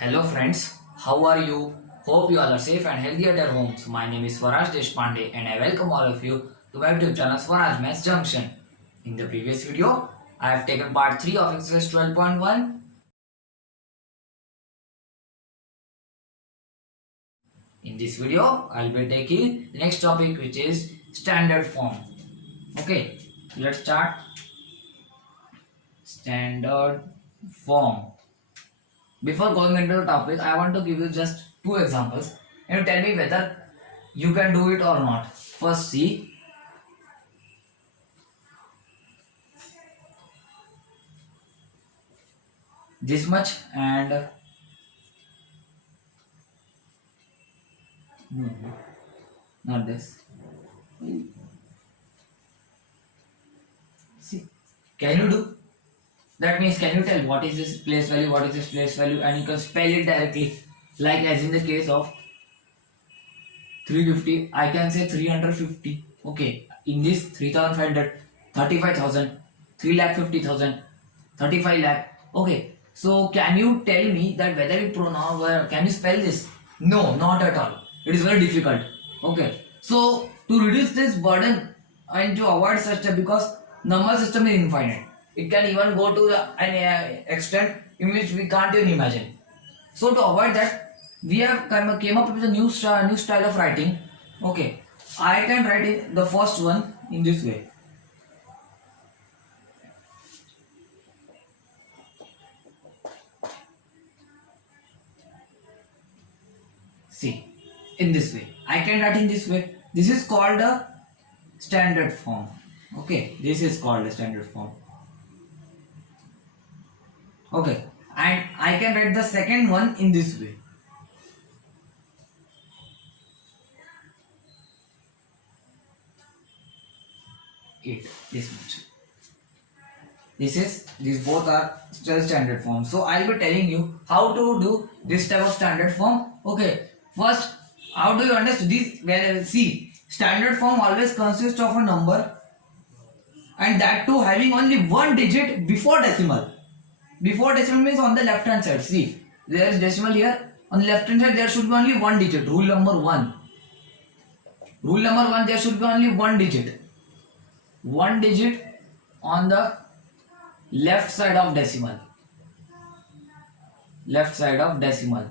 Hello friends, how are you? Hope you all are safe and healthy at your homes. My name is Swaraj Deshpande and I welcome all of you to my YouTube channel Swaraj Maths Junction. In the previous video, I have taken part 3 of exercise 12.1. In this video, I will be taking the next topic which is standard form. Okay, let's start. Standard form. Before going into the topic, I want to give you just two examples and you tell me whether you can do it or not. First, see this much and no, not this. See, can you do? That means, can you tell what is this place value, what is this place value, and you can spell it directly. Like as in the case of 350, I can say 350. Okay, in this 3,500, 35,000, 3,50,000, 35 lakh. Okay, so can you tell me that whether you pronounce, can you spell this? No, not at all. It is very difficult. Okay, so to reduce this burden and to avoid such a, because number system is infinite. It can even go to an extent in which we can't even imagine. So to avoid that, we have came up with a new style of writing. Okay, I can write it, the first one in this way. See, in this way. I can write in this way. This is called a standard form. Okay, this is called a standard form. Okay, and I can write the second one in this way. This much. These both are still standard form. So I'll be telling you how to do this type of standard form. Okay, first, how do you understand this? Well, see, standard form always consists of a number, and that too having only one digit before decimal. Before decimal means on the left hand side. See, there is decimal here. On the left hand side, there should be only one digit. Rule number 1. Rule number 1, there should be only one digit. One digit on the left side of decimal. Left side of decimal.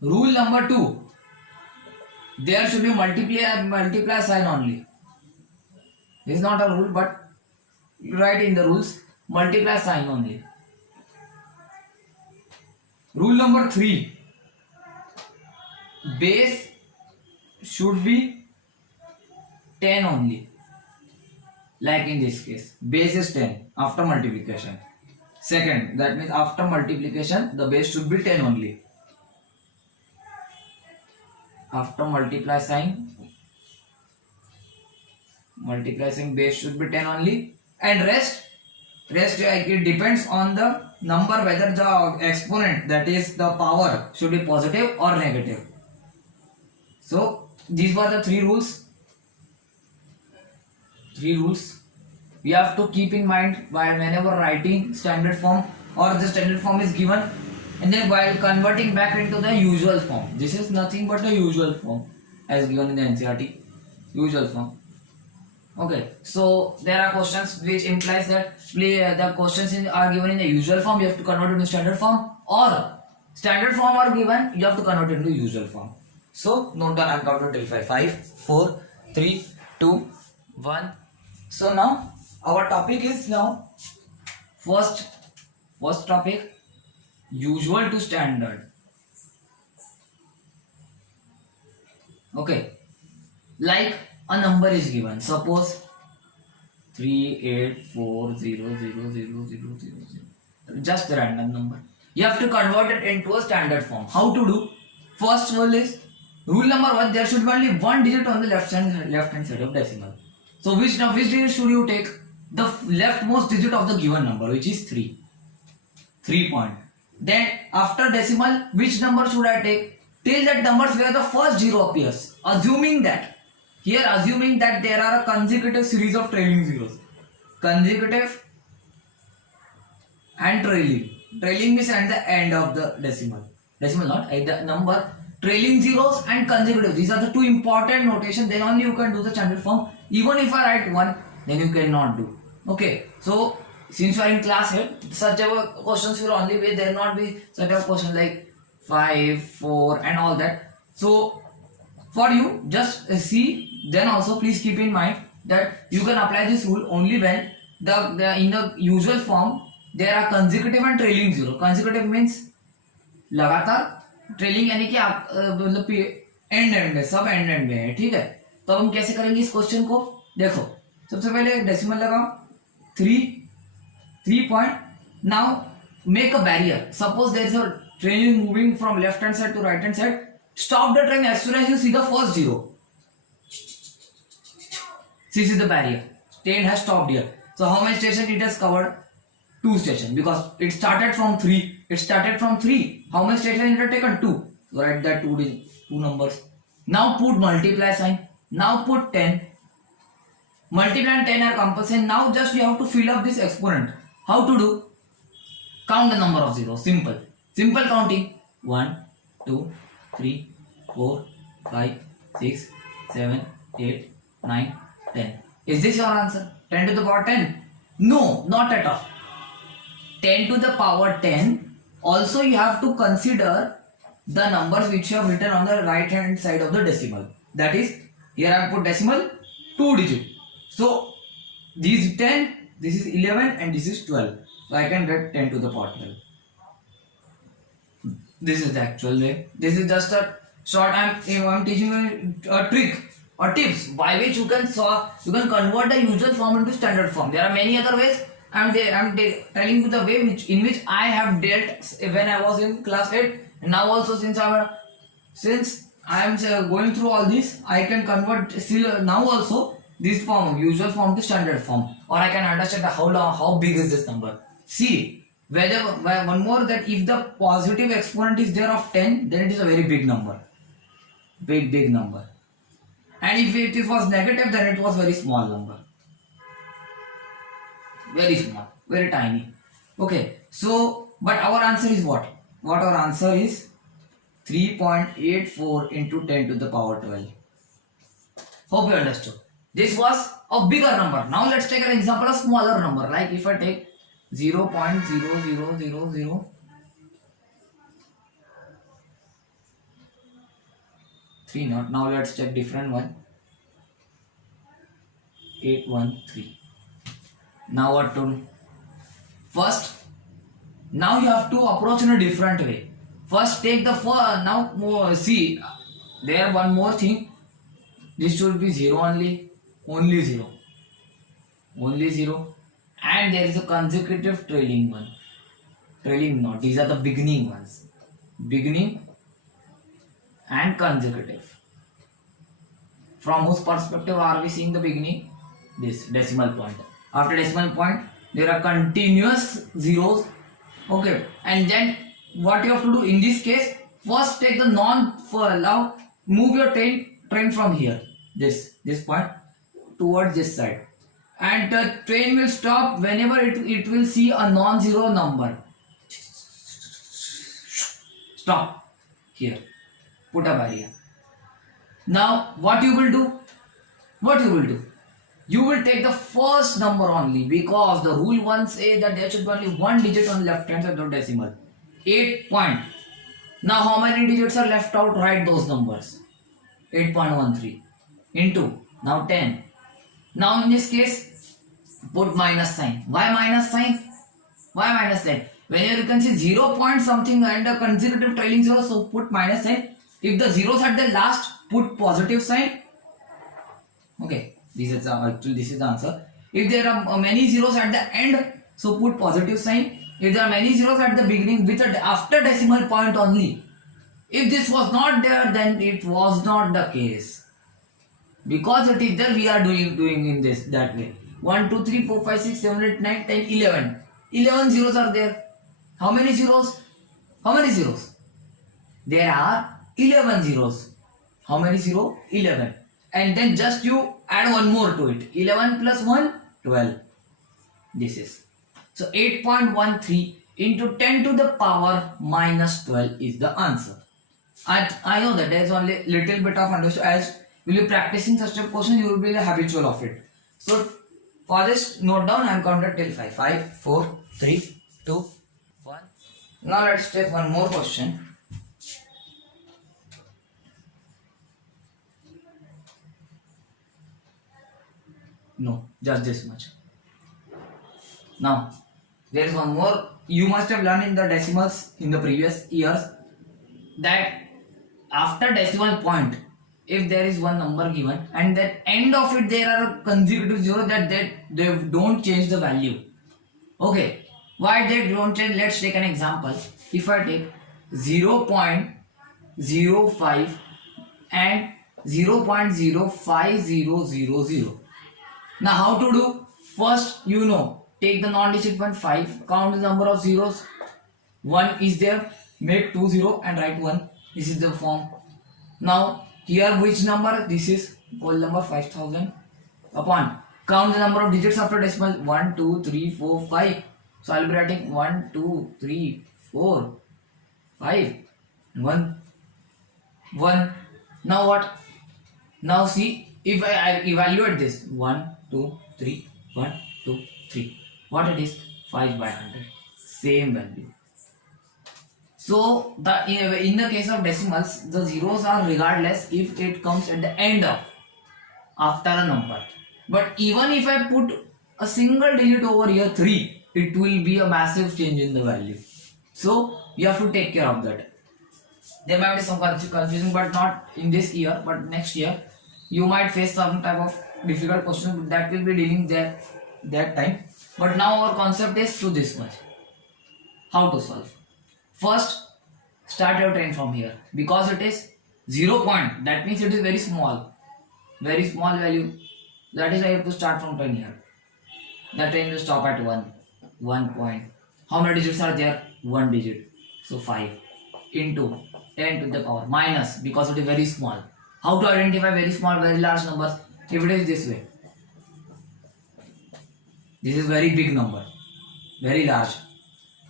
Rule number 2, there should be multiply sign only. This is not a rule, but you write in the rules. Multiply sign only. Rule number 3, base should be 10 only. Like in this case, base is 10 after multiplication. Second, that means after multiplication, the base should be 10 only. After multiply sign, base should be 10 only, and rest it depends on the number, whether the exponent, that is the power, should be positive or negative. So these were the three rules. We have to keep in mind while whenever writing standard form, or the standard form is given, and then while converting back into the usual form. This is nothing but the usual form as given in the NCERT. Usual form. Okay, so there are questions which implies that the questions are given in the usual form, you have to convert it into standard form, or standard form are given, you have to convert it into usual form. So note down, I'm counting till 5. 5, 4, 3, 2, 1. So now our topic is now first topic, usual to standard. Okay, like a number is given. Suppose 38400000. Just a random number. You have to convert it into a standard form. How to do? First rule is, rule number 1, there should be only one digit on the left hand side of decimal. So which digit should you take? The leftmost digit of the given number, which is 3. 3 point. Then after decimal, which number should I take? Till that numbers where the first zero appears. Assuming that there are a consecutive series of trailing zeros. Consecutive and trailing. Trailing means at the end of the decimal. Decimal not at the number. Trailing zeros and consecutive. These are the two important notation. Then only you can do the standard form. Even if I write 1, then you cannot do. Okay. So since you are in class 8, such a questions will only be, there not be such a question like 5, 4 and all that. So for you, just see, then also please keep in mind that you can apply this rule only when the in the usual form there are consecutive and trailing zero. Consecutive means लगातार, trailing यानी कि आप मतलब and में सब and में है, ठीक है। तो हम कैसे करेंगे इस क्वेश्चन को, देखो सबसे पहले डेसिमल लगाओ 3 point, now make a barrier, suppose there is a train moving from left hand side to right hand side, stop the train as soon as you see the first zero. This is the barrier, train has stopped here. So how many stations it has covered? 2 stations, because it started from 3. How many stations it has taken? 2. So write that 2 numbers. Now put multiply sign. Now put 10. Multiply and 10 are compulsory. Now just you have to fill up this exponent. How to do? Count the number of zeros. Simple counting. 1, 2, 3, 4, 5, 6, 7, 8, 9, 10. Is this your answer? 10 to the power 10? No, not at all. 10 to the power 10. Also you have to consider the numbers which you have written on the right hand side of the decimal. That is, here I have put decimal 2 digit. So this is 10, this is 11 and this is 12. So I can get 10 to the power 12. This is the actual way. This is just a short. I'm teaching you a trick or tips by which you can convert the usual form into standard form. There are many other ways. I'm telling you the way in which I have dealt when I was in class 8. And now also since I am going through all this, I can convert still now also this form, usual form to standard form, or I can understand how big is this number. See. Whether one more, that if the positive exponent is there of 10, then it is a very big number, big number, and if it was negative, then it was very small number, very small, very tiny. Okay, so but our answer is what our answer is 3.84 into 10 to the power 12. Hope you understood. This was a bigger number. Now let's take an example of smaller number, like if I take 0.0000 3 not. Now let's check different one. 813. Now what to do? First, now you have to approach in a different way. First take the see there one more thing. This should be 0 only 0, and there is a consecutive trailing one. Trailing not. These are the beginning ones. Beginning and consecutive. From whose perspective are we seeing the beginning? This decimal point. After decimal point, there are continuous zeros. Okay, and then what you have to do in this case? First, take the now move your train from here. This point towards this side, and the train will stop whenever it will see a non-zero number. Stop here. Put a barrier. Now what you will do? You will take the first number only, because the rule once says that there should be only one digit on the left hand side of the decimal. 8 point. Now how many digits are left out? Write those numbers. 8.13 into now 10. Now in this case, put minus sign. Why minus sign? Whenever you can see 0 point something and a consecutive trailing zero, so put minus sign. If the zeros at the last, put positive sign. Okay, this is the answer. If there are many zeros at the end, so put positive sign. If there are many zeros at the beginning with after decimal point only. If this was not there, then it was not the case. Because it is there, we are doing in this that way. 1, 2, 3, 4, 5, 6, 7, 8, 9, 10, 11. 11 zeros are there. How many zeros? There are 11 zeros. How many zero? 11. And then just you add one more to it. 11 plus 1, 12. This is. So 8.13 into 10 to the power minus 12 is the answer. I know that there is only little bit of understanding. As will you practicing such a question, you will be habitual of it. So for this, note down. I am counted till 5. 5, 4, 3, 2, 1. Now let's take one more question. No, just this much. Now there is one more. You must have learned in the decimals in the previous years that after decimal point, if there is one number given and at end of it there are consecutive zero, that they don't change the value. Okay, why they don't change? Let's take an example. If I take 0.05 and 0.05000. Now how to do? First, take the non-digit one 5, count the number of zeros. 1 is there, make 2 0 and write 1. This is the form. Now here which number? This is whole number 5000 upon. Count the number of digits after decimal. 1, 2, 3, 4, 5. So I'll be writing 1, 2, 3, 4, 5, 1, 1. Now what? Now see, if I evaluate this 1, 2, 3, 1, 2, 3. What it is? 5 by 100. Same value. So in the case of decimals, the zeros are regardless if it comes at the end of after a number. But even if I put a single digit over here 3, it will be a massive change in the value. So you have to take care of that. There might be some confusion, but not in this year, but next year you might face some type of difficult question that will be dealing there that time. But now our concept is to this much. How to solve? First, start your train from here because it is 0 point. That means it is very small value. That is why you have to start from 10 here. The train will stop at 1 point. How many digits are there? 1 digit. So 5 into 10 to the power minus, because it is very small. How to identify very small, very large numbers? If it is this way, this is very big number, very large.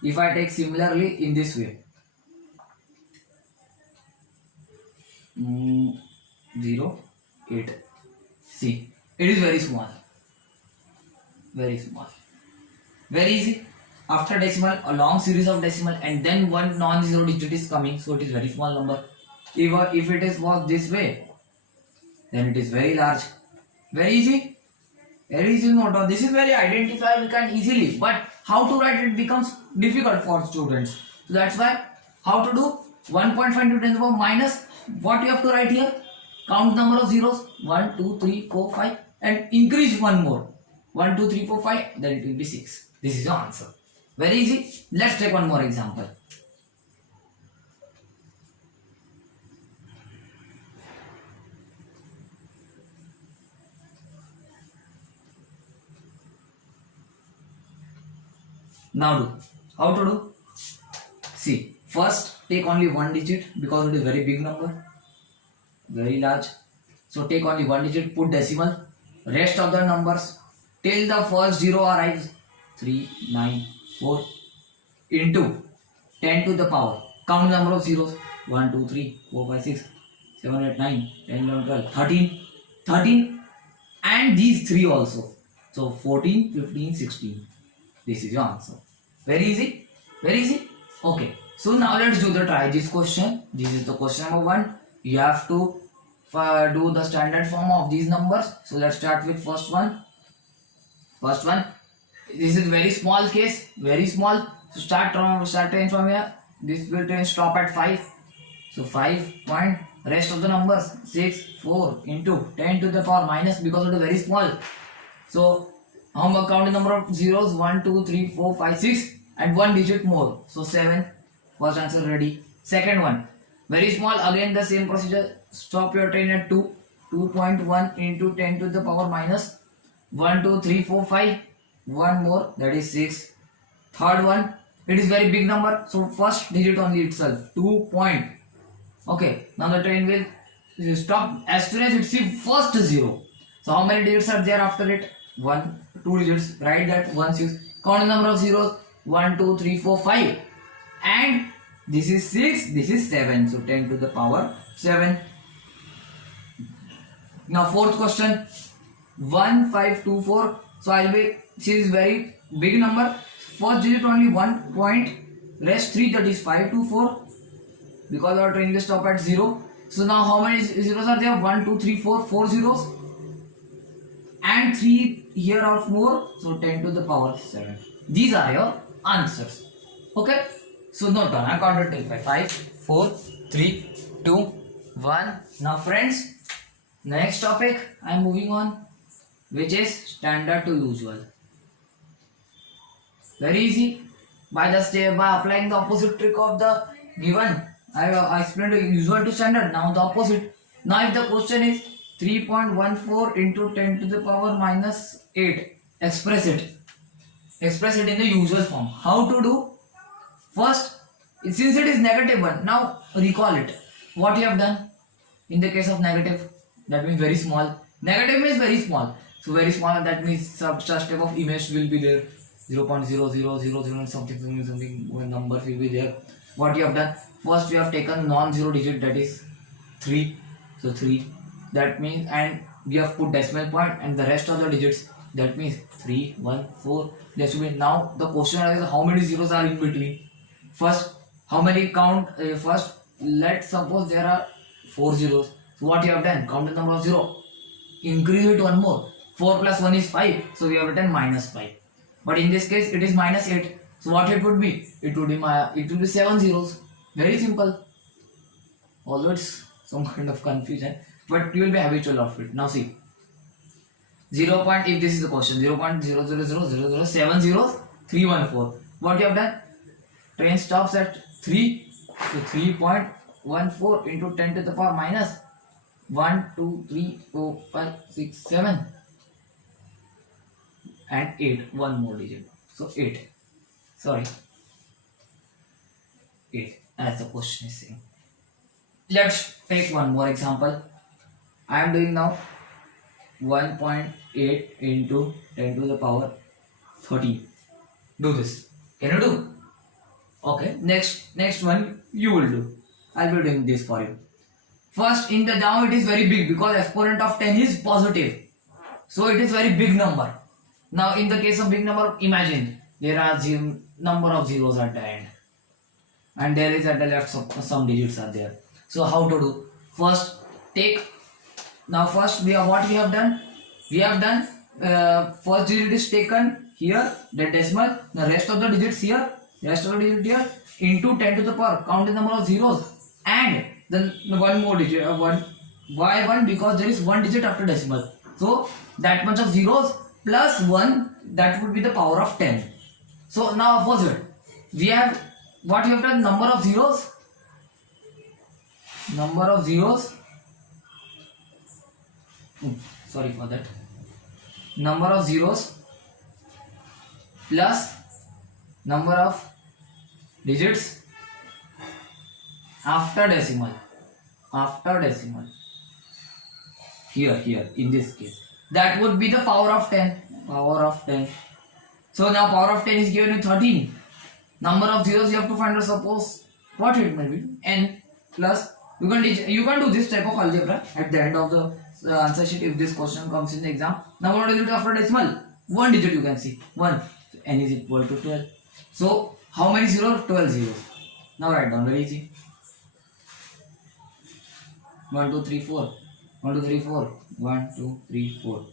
If I take similarly in this way, 0, 8. See, it is very small. Very small. Very easy. After decimal, a long series of decimal and then one non-zero digit is coming. So it is very small number. If it was this way, then it is very large. Very easy. Very easy note. This is very identifiable, we can easily. But how to write it becomes difficult for students. So that's why how to do 1.5 into 10 to the power minus what you have to write here. Count number of zeros 1, 2, 3, 4, 5 and increase one more 1, 2, 3, 4, 5. Then it will be 6. This is your answer. Very easy. Let's take one more example. Now do. How to do? See, first take only one digit because it is very big number, very large. So take only one digit, put decimal. Rest of the numbers till the first zero arrives. 3, 9, 4 into 10 to the power. Count the number of zeros. 1, 2, 3, 4, 5, 6, 7, 8, 9, 10, 11, 12, 13. 13 and these 3 also. So 14, 15, 16. This is your answer. Very easy. Very easy. Okay. So now let's do the try this question. This is the question number 1. You have to do the standard form of these numbers. So let's start with first one. First one. This is very small case. Very small. So start train from here. This will train stop at 5. So 5 point. Rest of the numbers 6, 4 into 10 to the power minus, because it is very small. So how much count the number of zeros? 1, 2, 3, 4, 5, 6 and one digit more. So 7. First answer ready. Second one. Very small. Again the same procedure. Stop your train at 2. 2.1 into 10 to the power minus 1, 2, 3, 4, 5. One more, that is 6. Third one. It is very big number. So first digit only itself. 2 point. Okay. Now the train will stop as soon as it sees first 0. So how many digits are there after it? 1, 2 digits. Write that 1, 6. Count the number of zeros. 1, 2, 3, 4, 5. And this is 6, this is 7. So 10 to the power 7. Now fourth question, 1, 5, 2, 4. So I'll be, this is very big number. First digit only 1 point, rest 3, that is 5 to 4, because our train will stop at 0. So now how many zeros are there? 1, 2, 3, 4, 4 zeros. And 3 here are 4, so 10 to the power 7. These are your answers. Okay? So note down, I counted till 5. 5, 4, 3, 2, 1. Now friends, next topic I am moving on, which is standard to usual. Very easy. By applying the opposite trick of the given, I explained the usual to standard. Now the opposite. Now if the question is 3.14 into 10 to the power minus 8, express it in the usual form. How to do? First, since it is negative 1, now recall it. What you have done in the case of negative, that means very small. Negative means very small. So very small, that means such type of image will be there. 0.0000 something numbers will be there. What you have done? First we have taken non-zero digit, that is 3. So 3. That means, and we have put decimal point and the rest of the digits, that means 3, 1, 4. There should be. Now the question is how many zeros are in between. First, how many count? First, let's suppose there are 4 zeros. So what you have done? Count the number of 0. Increase it one more. 4 plus 1 is 5. So we have written minus 5. But in this case, it is minus 8. So what it would be? It would be 7 zeros. Very simple. Although it's some kind of confusion, but you will be habitual of it. Now see, 0. If this is the question, 0.0000007 zeros, 314. What you have done? Train stops at 3. So 3.14 into 10 to the power minus 1, 2, 3, 4, 5, 6, 7 and 8. One more digit. So 8. Sorry. 8, as the question is saying. Let's take one more example. I am doing now 1.8 into 10 to the power 13. Do this. Can you do? Okay. Next one you will do. I'll be doing this for you. First, in the now it is very big because exponent of 10 is positive. So it is very big number. Now in the case of big number, imagine there are number of zeros at the end. And there is at the left some digits are there. So how to do? First, first we have what we have done. We have done first digit is taken here, the decimal, the rest of the digits here, into 10 to the power. Count the number of zeros and then one more digit. Why 1? Because there is one digit after decimal. So that much of zeros plus 1, that would be the power of 10. So now opposite. We have what you have done, number of zeros. Sorry for that. Number of zeros plus number of digits after decimal. Here in this case, that would be the power of 10. So now power of 10 is given in 13. Number of zeros you have to find out. Suppose what it may be, n plus, you can do this type of algebra at the end of the answer sheet if this question comes in the exam. Number of digits after decimal, one digit you can see, 1. So n is equal to 12. So how many zeros? 12 zeros. Now write down, very easy. 1, 2, 3, 4. 1, 2, 3, 4. 1, 2, 3, 4.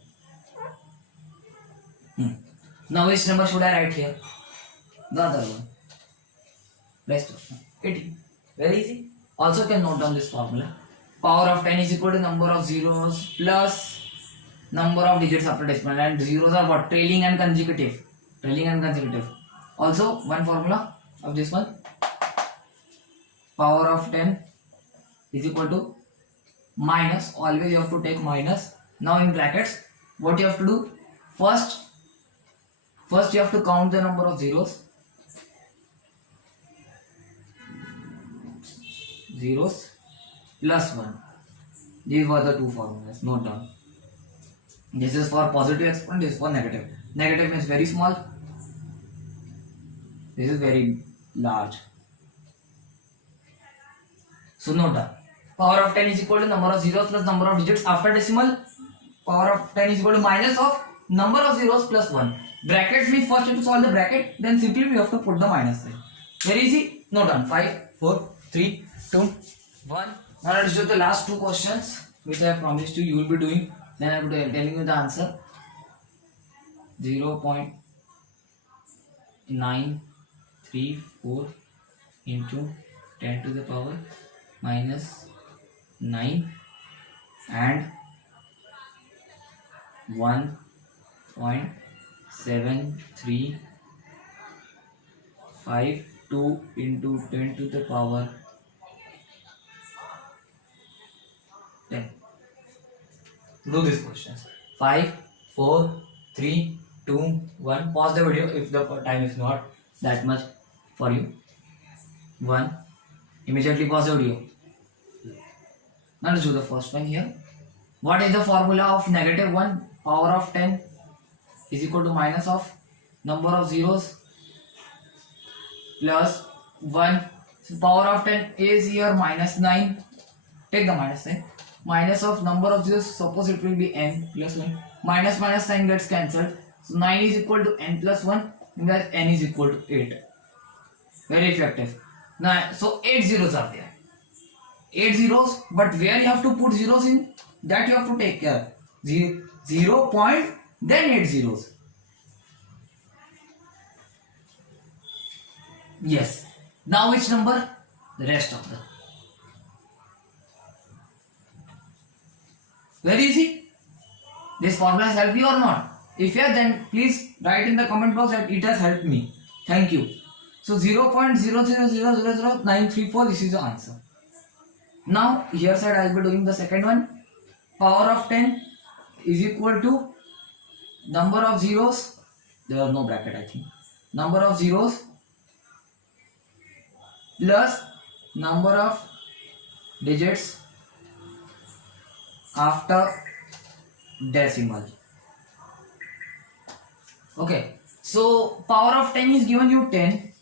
Now which number should I write here? The other one. Rest of them. 18. Very easy. Also can note down this formula. Power of 10 is equal to number of zeros plus number of digits after decimal. And zeros are what? Trailing and consecutive. Also one formula of this one. Power of 10 is equal to minus. Always you have to take minus. Now in brackets, what you have to do? First you have to count the number of zeros. Zeros plus 1. These were the two formulas. Note down. This is for positive exponent, this is for negative. Negative means very small. This is very large. So note down. Power of 10 is equal to number of zeros plus number of digits after decimal. Power of 10 is equal to minus of number of zeros plus 1. Brackets means first you have to solve the bracket, then simply we have to put the minus sign. Very easy. Note down. 5, 4, 3, 2, 1. Now let's do the last two questions which I have promised you will be doing. Then I will be telling you the answer. 0.934 into 10 to the power minus 9 and 1.7352 into 10 to the power 10. Do these questions. 5, 4, 3, 2, 1. Pause the video if the time is not that much for you. 1. Immediately pause the video. Now let's do the first one here. What is the formula of negative 1 power of 10 is equal to minus of number of zeros plus 1. So power of 10 is here minus 9. Take the minus sign. Minus of number of zeros, suppose it will be n plus 1. Minus minus sign gets cancelled. So 9 is equal to n plus 1, and that n is equal to 8. Very effective. Now, so 8 zeros are there. 8 zeros, but where you have to put zeros in, that you have to take care. 0 point, then 8 zeros. Yes. Now which number? The rest of the. Very easy. This formula has helped you or not? If yes, then please write in the comment box that it has helped me. Thank you. So 0.000000934, this is the answer. Now here side I will be doing the second one. Power of 10 is equal to number of zeros. There are no bracket, I think. Number of zeros plus number of digits after decimal. Okay, so power of 10 is given you 10.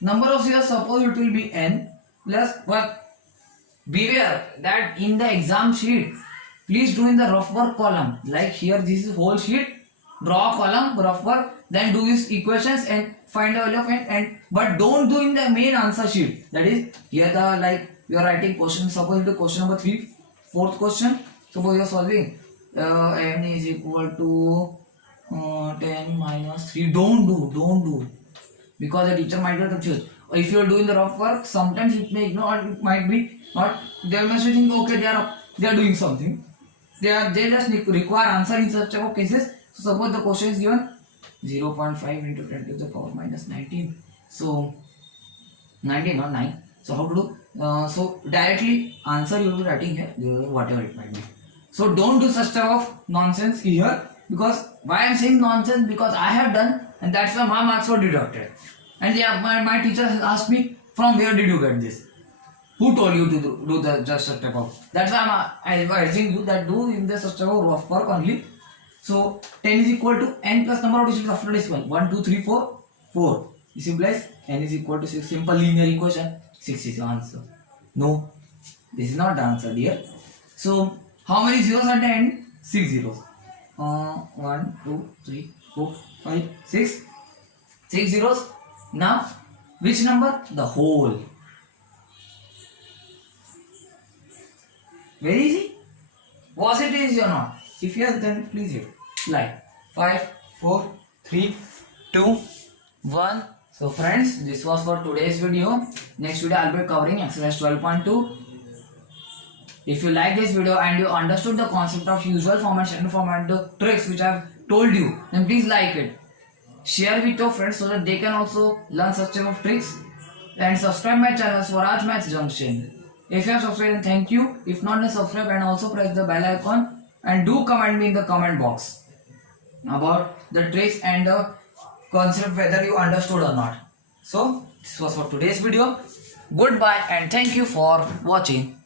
Number of zeros, suppose it will be n plus 1. Beware that in the exam sheet, please do in the rough work column. Like here, this is whole sheet. Draw a column, rough work, then do these equations and find the value of n. But don't do in the main answer sheet. That is here the like you are writing question. Suppose it is question number 3, fourth question. Suppose you are solving n is equal to 10 minus 3. Don't do because the teacher might be confused. Or if you are doing the rough work, sometimes it may not, it might be not. They must think okay, they are doing something. They just require answer in such of cases. So suppose the question is given 0.5 into 10 to the power minus 19. So 19 not 9. So how to do? So directly answer you will be writing here, whatever it might be. So don't do such type of nonsense here. Because why I am saying nonsense? Because I have done, and that's why my marks were deducted. And my teacher has asked me, from where did you get this? Who told you to do the just such type of? That's why I am advising you that do in the such type of rough work only. So 10 is equal to n plus number of digits after decimal. 1, 2, 3, 4, 4. This implies n is equal to 6. Simple linear equation. 6 is the answer. No, this is not the answer, dear. So how many zeros at the end? 6 zeros. 1, 2, 3, 4, 5, 6. 6 zeros. Now, which number? The whole. Very easy. Was it easy or not? If yes, then please hit like 5, 4, 3, 2, 1. So friends, this was for today's video. Next video I'll be covering exercise 12.2. If you like this video and you understood the concept of usual form and standard form and the tricks which I've told you, then please like it. Share with your friends so that they can also learn such type of tricks. And subscribe my channel Swaraj Maths Junction. If you have subscribed, then thank you. If not, then subscribe and also press the bell icon. And do comment me in the comment box about the tricks and the concept whether you understood or not. So this was for today's video. Goodbye and thank you for watching.